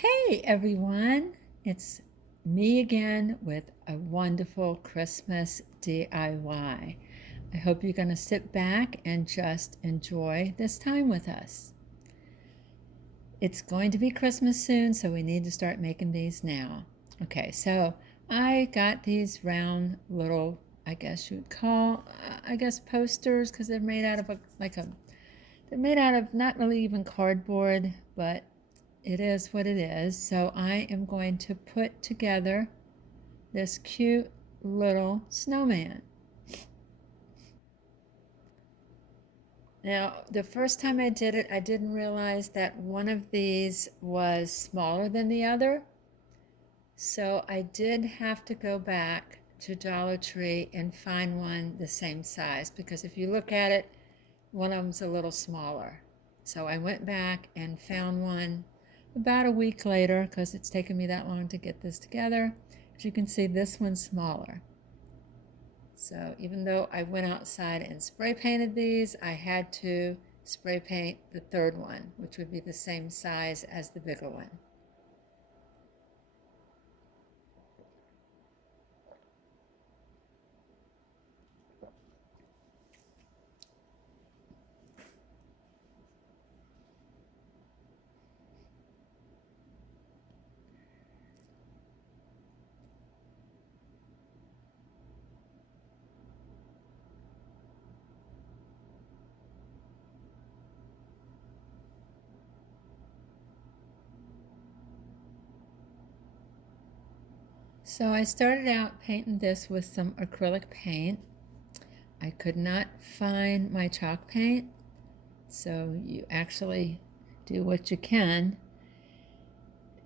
Hey everyone, it's me again with a wonderful Christmas DIY. I hope you're going to sit back and just enjoy this time with us. It's going to be Christmas soon, so we need to start making these now. Okay, so I got these round little, I guess you'd call, posters, because they're made out of they're made out of not really even cardboard, but it is what it is. So I am going to put together this cute little snowman. Now, the first time I did it, I didn't realize that one of these was smaller than the other. So I did have to go back to Dollar Tree and find one the same size, because if you look at it, one of them's a little smaller. So I went back and found one about a week later, because it's taken me that long to get this together. As you can see, this one's smaller. So even though I went outside and spray painted these, I had to spray paint the third one, which would be the same size as the bigger one. So I started out painting this with some acrylic paint. I could not find my chalk paint, so you actually do what you can.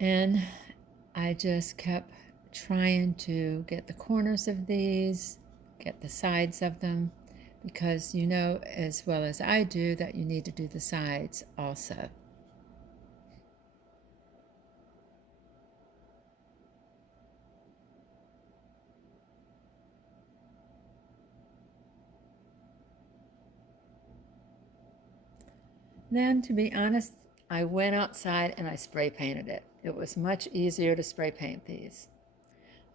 And I just kept trying to get the corners of these, get the sides of them, because you know as well as I do that you need to do the sides also. Then, to be honest, I went outside and I spray painted it. It was much easier to spray paint these.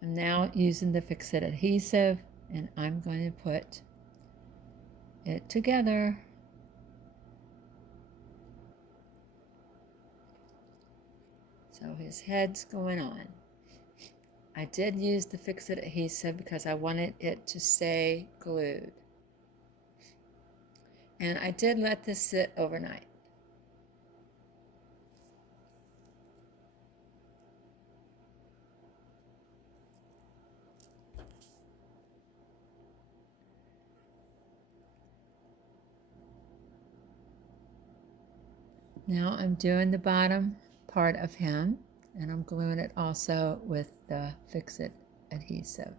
I'm now using the Fix-It adhesive, and I'm going to put it together. So his head's going on. I did use the Fix-It adhesive because I wanted it to stay glued. And I did let this sit overnight. Now I'm doing the bottom part of him, and I'm gluing it also with the Fix-It adhesive.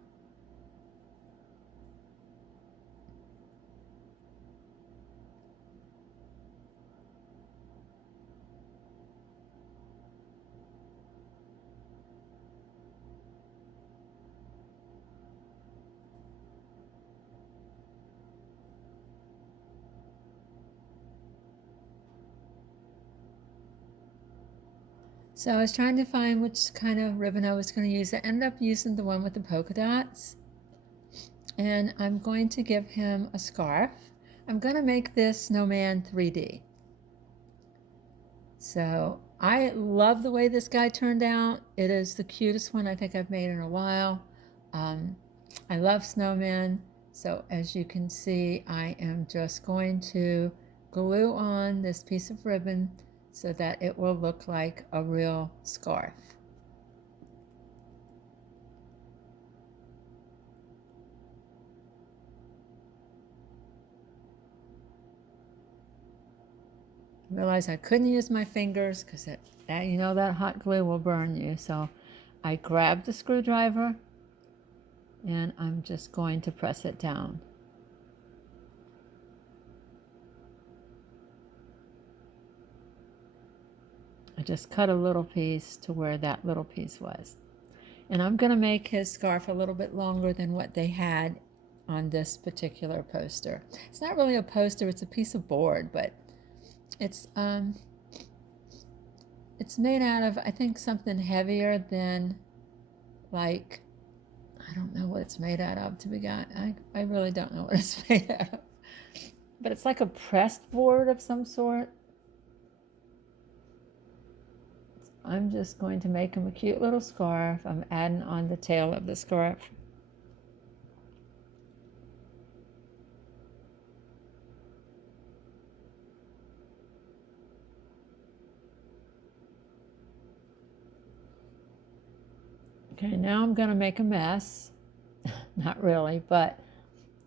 So I was trying to find which kind of ribbon I was going to use. I ended up using the one with the polka dots. And I'm going to give him a scarf. I'm going to make this snowman 3D. So I love the way this guy turned out. It is the cutest one I think I've made in a while. I love snowmen. So as you can see, I am just going to glue on this piece of ribbon so that it will look like a real scarf. Realized I couldn't use my fingers because you know that hot glue will burn you. So I grabbed the screwdriver and I'm just going to press it down. I just cut a little piece to where that little piece was. And I'm going to make his scarf a little bit longer than what they had on this particular poster. It's not really a poster, it's a piece of board, but it's it's made out of, I think, something heavier than, like, I don't know what it's made out of, to be honest. I really don't know what it's made out of. But it's like a pressed board of some sort. I'm just going to make him a cute little scarf. I'm adding on the tail of the scarf. Okay, now I'm going to make a mess. Not really, but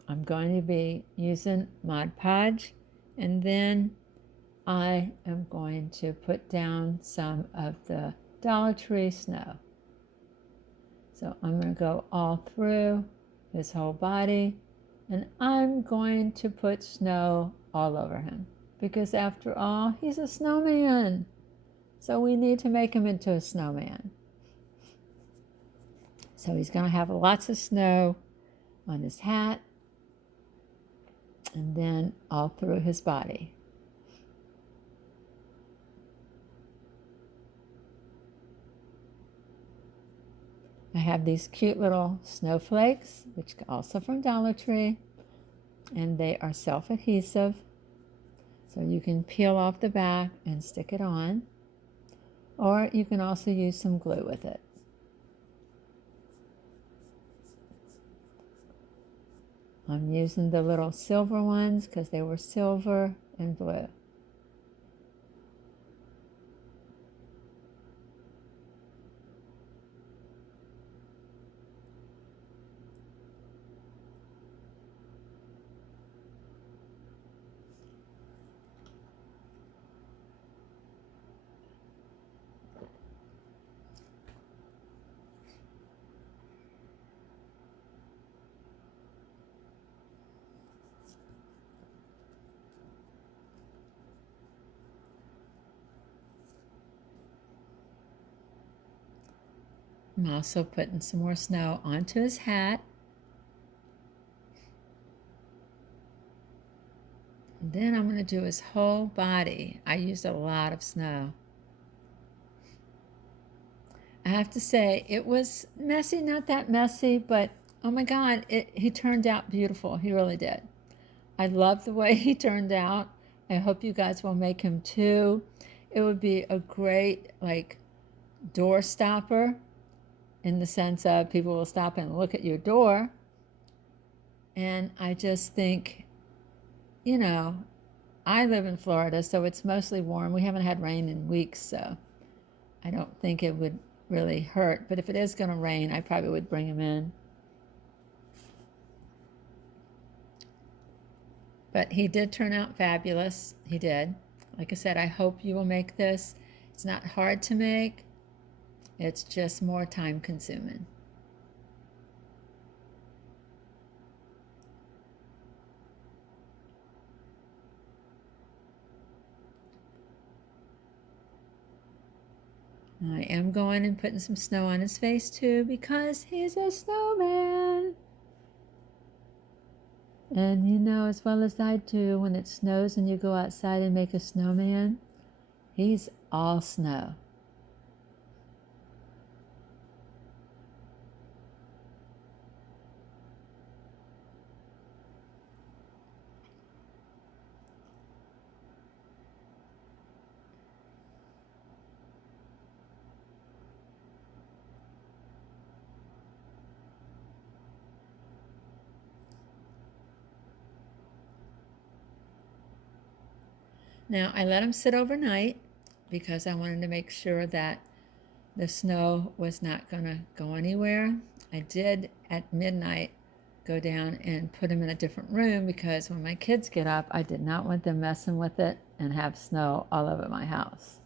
I'm going to be using Mod Podge, and then I am going to put down some of the Dollar Tree snow. So I'm going to go all through his whole body, and I'm going to put snow all over him, because after all, he's a snowman. So we need to make him into a snowman. So he's going to have lots of snow on his hat, and then all through his body. I have these cute little snowflakes, which are also from Dollar Tree, and they are self-adhesive. So you can peel off the back and stick it on, or you can also use some glue with it. I'm using the little silver ones because they were silver and blue. I'm also putting some more snow onto his hat. And then I'm going to do his whole body. I used a lot of snow. I have to say, it was messy, not that messy, but oh my God, he turned out beautiful. He really did. I love the way he turned out. I hope you guys will make him too. It would be a great, like, door stopper, in the sense of people will stop and look at your door. And I just think, you know, I live in Florida, so it's mostly warm. We haven't had rain in weeks, so I don't think it would really hurt. But if it is going to rain, I probably would bring him in. But he did turn out fabulous. He did. Like I said, I hope you will make this. It's not hard to make. It's just more time consuming. I am going and putting some snow on his face too, because he's a snowman. And you know as well as I do, when it snows and you go outside and make a snowman, he's all snow. Now, I let him sit overnight because I wanted to make sure that the snow was not going to go anywhere. I did at midnight go down and put him in a different room, because when my kids get up, I did not want them messing with it and have snow all over my house.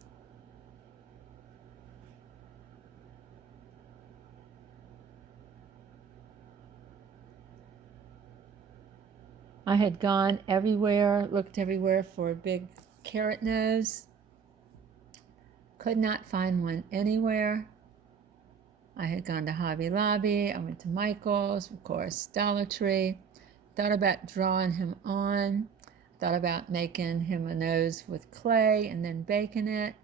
I had gone everywhere, looked everywhere for a big carrot nose. Could not find one anywhere. I had gone to Hobby Lobby, I went to Michael's, of course, Dollar Tree. Thought about drawing him on. Thought about making him a nose with clay and then baking it.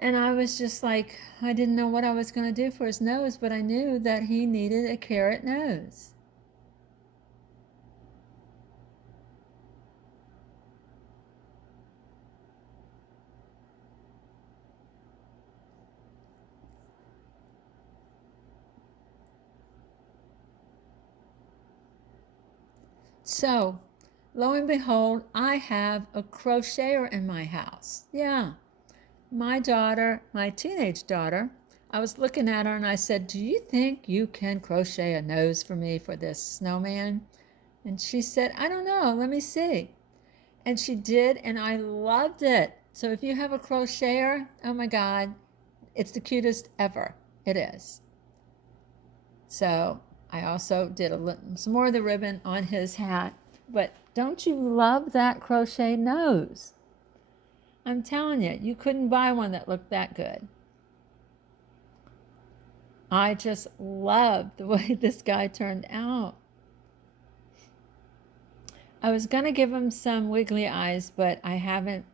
And I was just like, I didn't know what I was going to do for his nose, but I knew that he needed a carrot nose. So, lo and behold, I have a crocheter in my house. Yeah, my daughter, my teenage daughter, I was looking at her and I said, do you think you can crochet a nose for me for this snowman? And she said, I don't know, let me see. And she did, and I loved it. So if you have a crocheter, oh my God, it's the cutest ever. It is. So I also did some more of the ribbon on his hat. But don't you love that crochet nose? I'm telling you, you couldn't buy one that looked that good. I just love the way this guy turned out. I was going to give him some wiggly eyes, but I haven't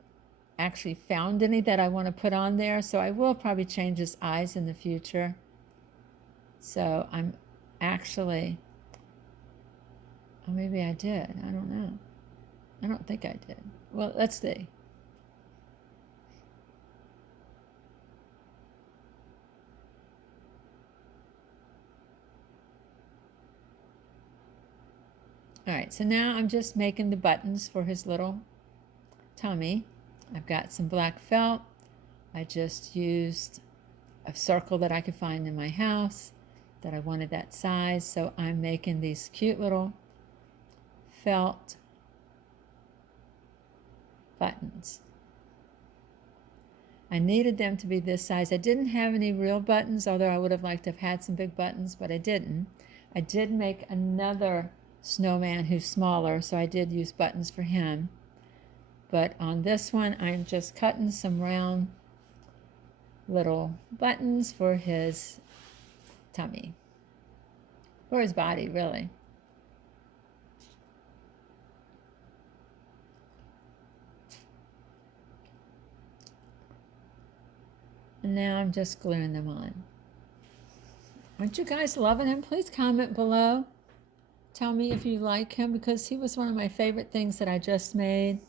actually found any that I want to put on there, so I will probably change his eyes in the future. So I'm actually, oh, maybe I did. I don't know. I don't think I did. Well, let's see. All right, so now I'm just making the buttons for his little tummy. I've got some black felt. I just used a circle that I could find in my house that I wanted that size. So I'm making these cute little felt buttons. I needed them to be this size. I didn't have any real buttons, although I would have liked to have had some big buttons, but I didn't. I did make another snowman who's smaller, so I did use buttons for him. But on this one, I'm just cutting some round little buttons for his tummy, for his body, really. And now I'm just gluing them on. Aren't you guys loving him? Please comment below. Tell me if you like him, because he was one of my favorite things that I just made.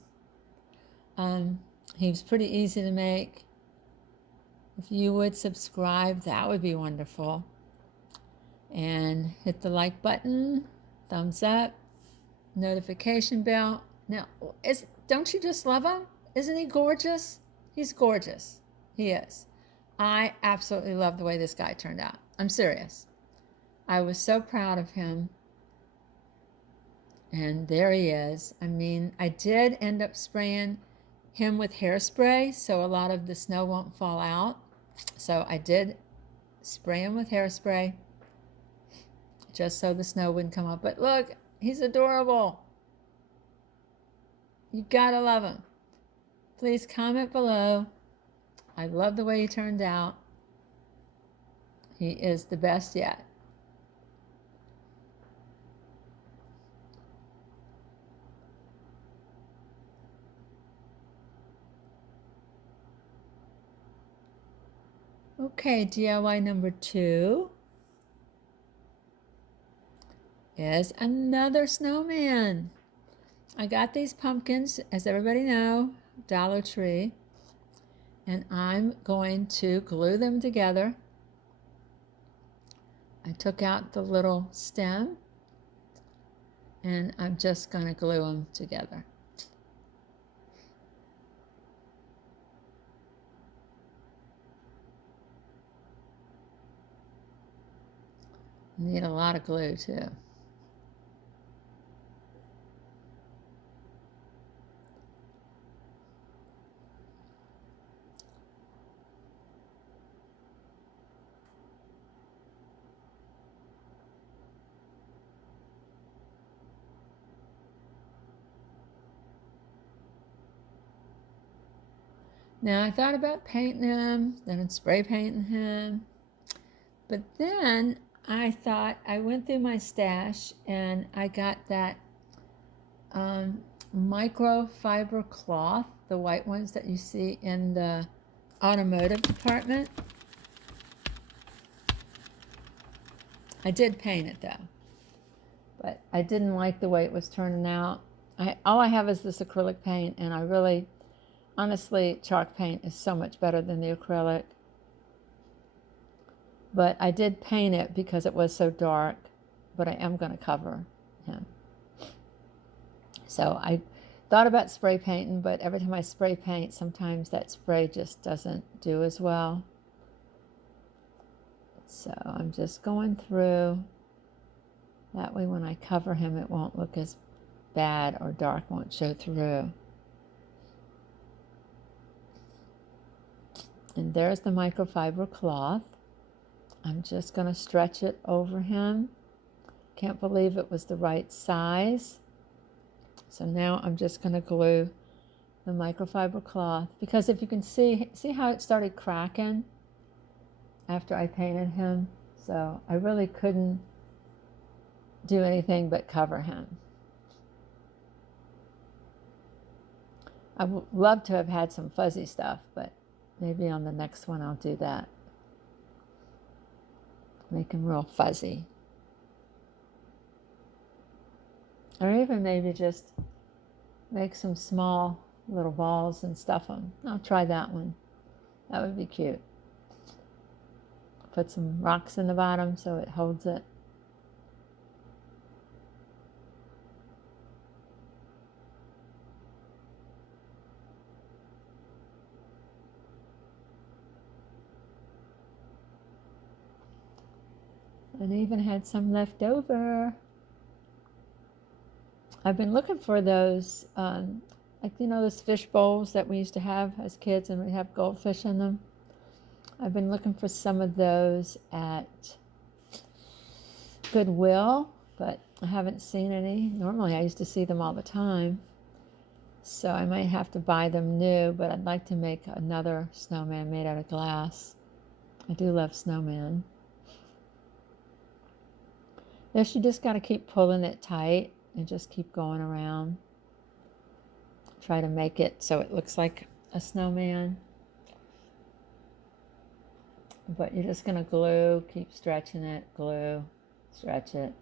He was pretty easy to make. If you would subscribe, that would be wonderful. And hit the like button, thumbs up, notification bell. Now, don't you just love him? Isn't he gorgeous? He's gorgeous. He is. I absolutely love the way this guy turned out. I'm serious. I was so proud of him. And there he is. I mean, I did end up spraying him with hairspray, so a lot of the snow won't fall out. So I did spray him with hairspray just so the snow wouldn't come up. But look, he's adorable. You gotta love him. Please comment below. I love the way he turned out. He is the best yet. Okay, DIY number 2 is another snowman. I got these pumpkins, as everybody know, Dollar Tree, and I'm going to glue them together. I took out the little stem, and I'm just going to glue them together. Need a lot of glue too. Now I thought about painting him, then spray painting him, but then I thought, I went through my stash and I got that microfiber cloth, the white ones that you see in the automotive department. I did paint it though, but I didn't like the way it was turning out. All I have is this acrylic paint, and I really, honestly, chalk paint is so much better than the acrylic. But I did paint it because it was so dark, but I am going to cover him. So I thought about spray painting, but every time I spray paint, sometimes that spray just doesn't do as well. So I'm just going through. That way when I cover him, it won't look as bad, or dark won't show through. And there's the microfiber cloth. I'm just going to stretch it over him. Can't believe it was the right size. So now I'm just going to glue the microfiber cloth, because if you can see how it started cracking after I painted him. So I really couldn't do anything but cover him. I would love to have had some fuzzy stuff, but maybe on the next one I'll do that. Make him real fuzzy. Or even maybe just make some small little balls and stuff them. I'll try that one. That would be cute. Put some rocks in the bottom so it holds it. And I even had some left over. I've been looking for those, like, you know, those fish bowls that we used to have as kids, and we have goldfish in them. I've been looking for some of those at Goodwill, but I haven't seen any. Normally I used to see them all the time. So I might have to buy them new, but I'd like to make another snowman made out of glass. I do love snowman. This, you just got to keep pulling it tight and just keep going around. Try to make it so it looks like a snowman. But you're just going to glue, keep stretching it, glue, stretch it.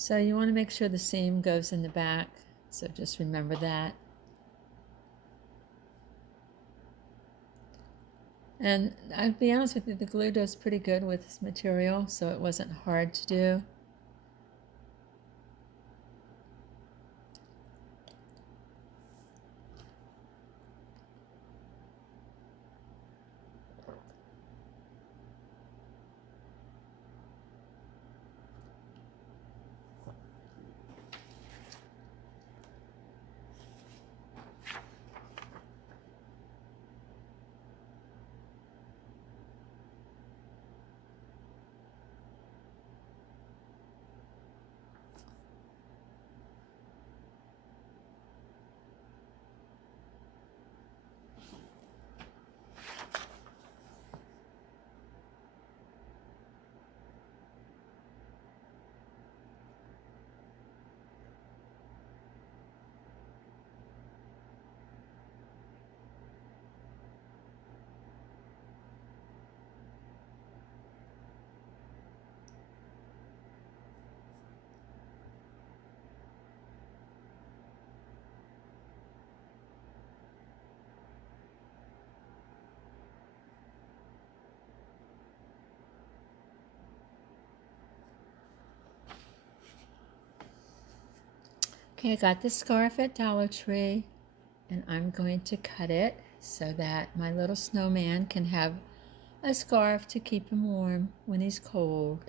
So you want to make sure the seam goes in the back, so just remember that. And I'll be honest with you, the glue does pretty good with this material, so it wasn't hard to do. Okay, I got this scarf at Dollar Tree, and I'm going to cut it so that my little snowman can have a scarf to keep him warm when he's cold.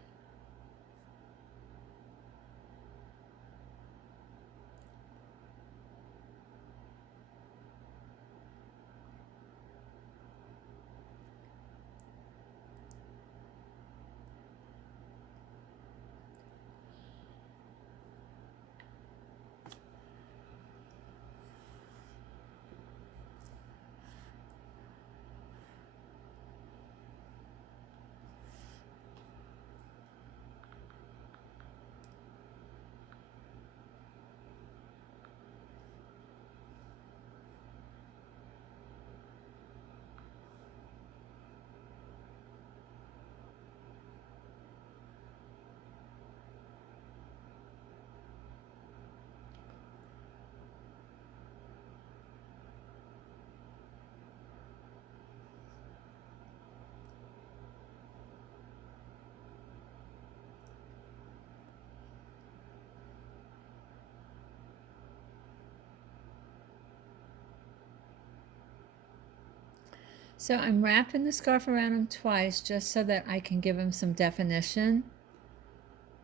So I'm wrapping the scarf around him twice just so that I can give him some definition.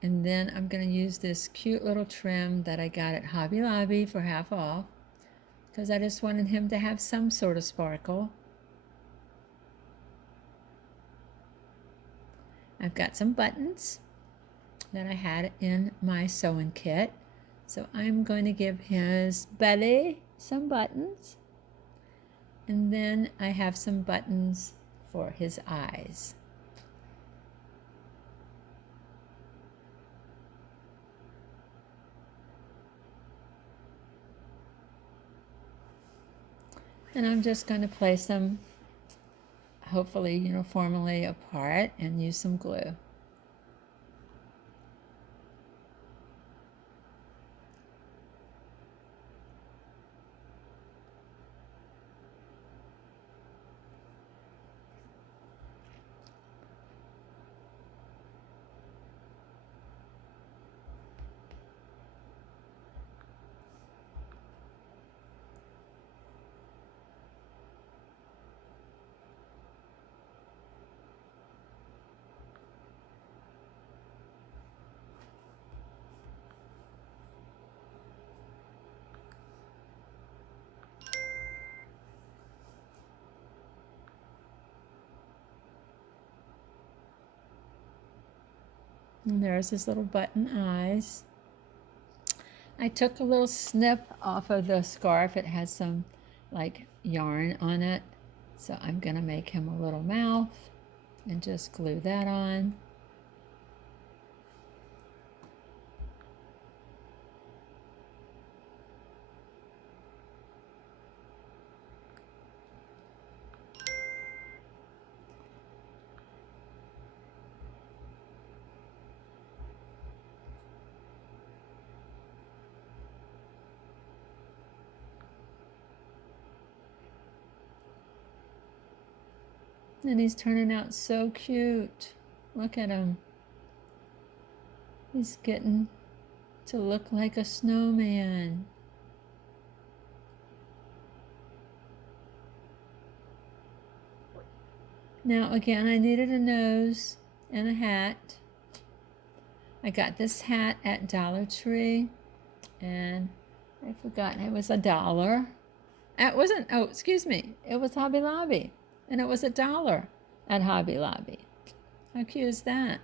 And then I'm going to use this cute little trim that I got at Hobby Lobby for half off, because I just wanted him to have some sort of sparkle. I've got some buttons that I had in my sewing kit. So I'm going to give his belly some buttons. And then I have some buttons for his eyes. And I'm just going to place them hopefully uniformly apart and use some glue. And there's his little button eyes. I took a little snip off of the scarf. It has some like yarn on it. So I'm going to make him a little mouth and just glue that on. And he's turning out so cute. Look at him. He's getting to look like a snowman. Now again, I needed a nose and a hat. I got this hat at Dollar Tree, and I forgot it was $1. It wasn't, oh, excuse me, it was Hobby Lobby, and it was $1 at Hobby Lobby. How cute is that?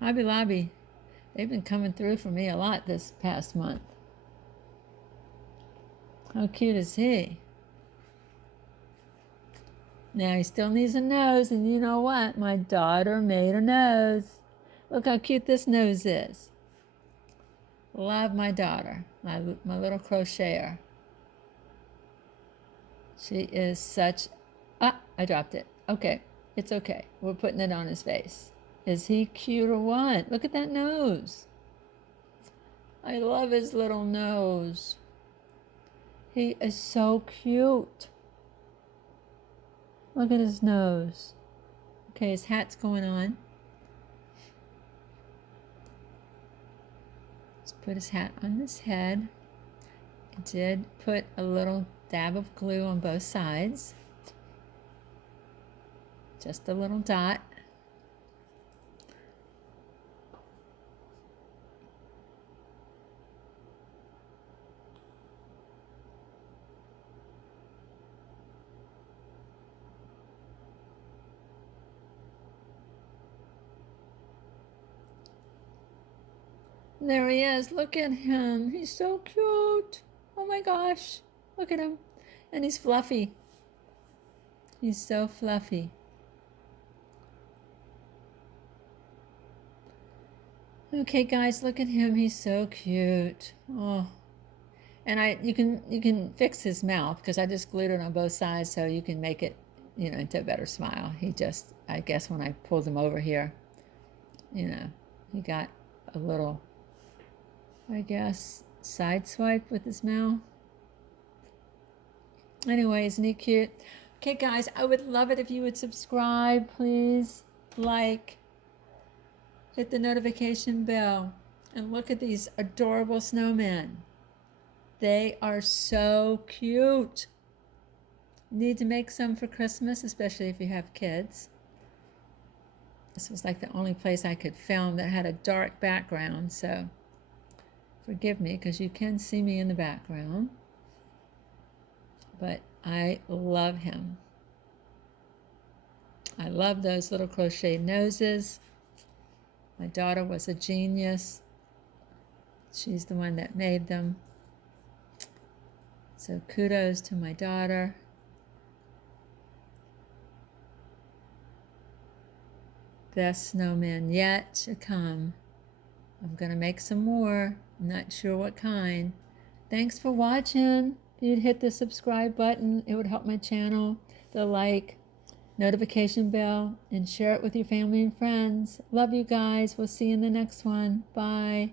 Hobby Lobby, they've been coming through for me a lot this past month. How cute is he? Now he still needs a nose, and you know what? My daughter made a nose. Look how cute this nose is. Love my daughter, my little crocheter. She is such, I dropped it. Okay, it's okay. We're putting it on his face. Is he cute or what? Look at that nose. I love his little nose. He is so cute. Look at his nose. Okay, his hat's going on. Let's put his hat on his head. I did put a little dab of glue on both sides. Just a little dot. There he is. Look at him. He's so cute. Oh my gosh. Look at him. And he's fluffy. He's so fluffy. Okay, guys, look at him. He's so cute. Oh. And you can fix his mouth because I just glued it on both sides so you can make it, into a better smile. He just, I guess when I pulled him over here, he got a little, I guess, side swipe with his mouth. Anyway, isn't he cute? Okay, guys, I would love it if you would subscribe, please. Like, hit the notification bell, and look at these adorable snowmen. They are so cute. You need to make some for Christmas, especially if you have kids. This was like the only place I could film that had a dark background, so forgive me because you can see me in the background. But I love him. I love those little crocheted noses. My daughter was a genius. She's the one that made them. So kudos to my daughter. Best snowman yet to come. I'm going to make some more. I'm not sure what kind. Thanks for watching. If you'd hit the subscribe button, it would help my channel. The like, notification bell, and share it with your family and friends. Love you guys. We'll see you in the next one. Bye.